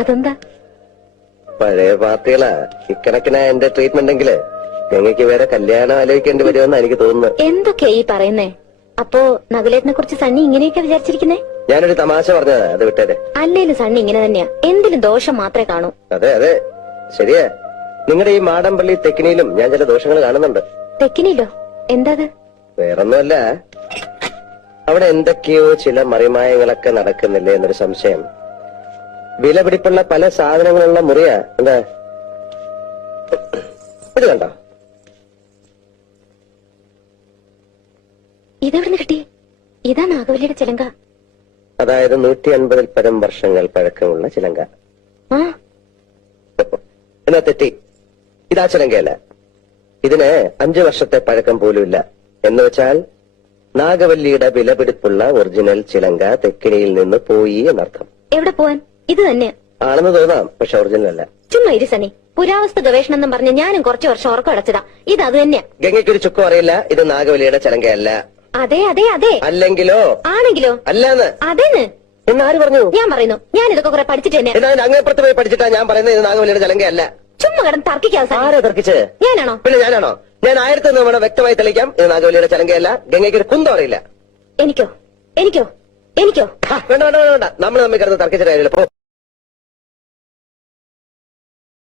അതെന്താ? പഴയ പാർട്ടികളാ ഇക്കണക്കിനാ എന്റെ ട്രീറ്റ്മെന്റ് എങ്കില് ഗംഗയ്ക്ക് വേറെ കല്യാണം ആലോചിക്കേണ്ടി വരുമെന്ന് എനിക്ക് തോന്നുന്നു. എന്തൊക്കെയാ ഈ പറയുന്നേ? അപ്പോ നകുലേട്ടനെ കുറിച്ച് സണ്ണി ഇങ്ങനെയൊക്കെ വിചാരിച്ചിരിക്കുന്നേ? ഞാനൊരു തമാശ പറഞ്ഞതാ, അത് വിട്ടേരെ. അല്ലേലും സണ്ണി ഇങ്ങനെ തന്നെയാ, എന്തിലും ദോഷം മാത്രമേ കാണൂ. അതെ അതെ ശരിയാ. നിങ്ങളുടെ ഈ മാടമ്പള്ളി തെക്കിനിയിലും ഞാൻ ചില ദോഷങ്ങൾ കാണുന്നുണ്ട്. തെക്കിനില്ലോ? എന്താ? വേറൊന്നുമല്ല, അവിടെ എന്തൊക്കെയോ ചില മറിമായങ്ങളൊക്കെ നടക്കുന്നില്ലേ എന്നൊരു സംശയം. വിലപിടിപ്പുള്ള പല സാധനങ്ങളുള്ള മുറിയാ. എന്താ ഇത് കണ്ടോ? ഇതെവിടുന്ന് കിട്ടി? ഇതാ നാഗവല്ലിയുടെ ചിലങ്ക. അതായത് 150 പരം വർഷങ്ങൾ പഴക്കമുള്ള ചിലങ്ക. ആ എന്നാ തെറ്റി, ഇതാ ചിലങ്കയല്ല. ഇതിന് 5 വർഷത്തെ പഴക്കം പോലുമില്ല. എന്ന് വെച്ചാൽ നാഗവല്ലിയുടെ വിലപിടിപ്പുള്ള ഒറിജിനൽ ചിലങ്ക തെക്കിനിയിൽ നിന്ന് പോയി എന്നർത്ഥം. എവിടെ പോവാൻ? ഇത് തന്നെ ആണെന്ന് തോന്നാം, പക്ഷെ ഒറിജിനൽ അല്ല. ചുമ്മാ ഇരി സണ്ണി. പുരാവസ്തു ഗവേഷണം എന്നും പറഞ്ഞ് ഞാനും കുറച്ചു വർഷം ഉറക്കം അടച്ചതാ. ഇത് അത് തന്നെയാ. ഗംഗയ്ക്കൊരു ചുക്കും അറിയില്ല, ഇത് നാഗവല്ലിയുടെ ചിലങ്കയല്ല. അതെ അതെ അതെ. അല്ലെങ്കിലോ? ആണെങ്കിലോ? അല്ലാന്ന്. അതെന്ന് എന്നാര് പറഞ്ഞു? ഞാൻ പറയുന്നു. ഞാൻ ഇതൊക്കെ കുറെ പഠിച്ചിട്ട് തന്നെ. എന്നാ അങ്ങേപ്പുറത്ത് പോയി പഠിച്ചിട്ടാ ഞാൻ പറയുന്നത് ഇത് നാഗവല്ലിയുടെ ചിലങ്കയല്ല. ചുമ്മാ കിടന്ന് തർക്കിക്കാതെ. ആരാ തർക്കിച്ച്? ഞാനാണോ? പിന്നെ ഞാനാണോ? ഞാൻ 1001 തവണ വ്യക്തമായി തെളിയിക്കാം, ഇത് നാഗവല്ലിയുടെ ചിലങ്കയല്ല. ഗംഗയ്ക്കൊരു കുന്തം അറിയില്ല. എനിക്കോ? എനിക്കോ? എനിക്കോ? വേണ്ട വേണ്ട വേണ്ട, നമ്മൾ തമ്മിൽ കിടന്ന് തർക്കിച്ച കാര്യമില്ല.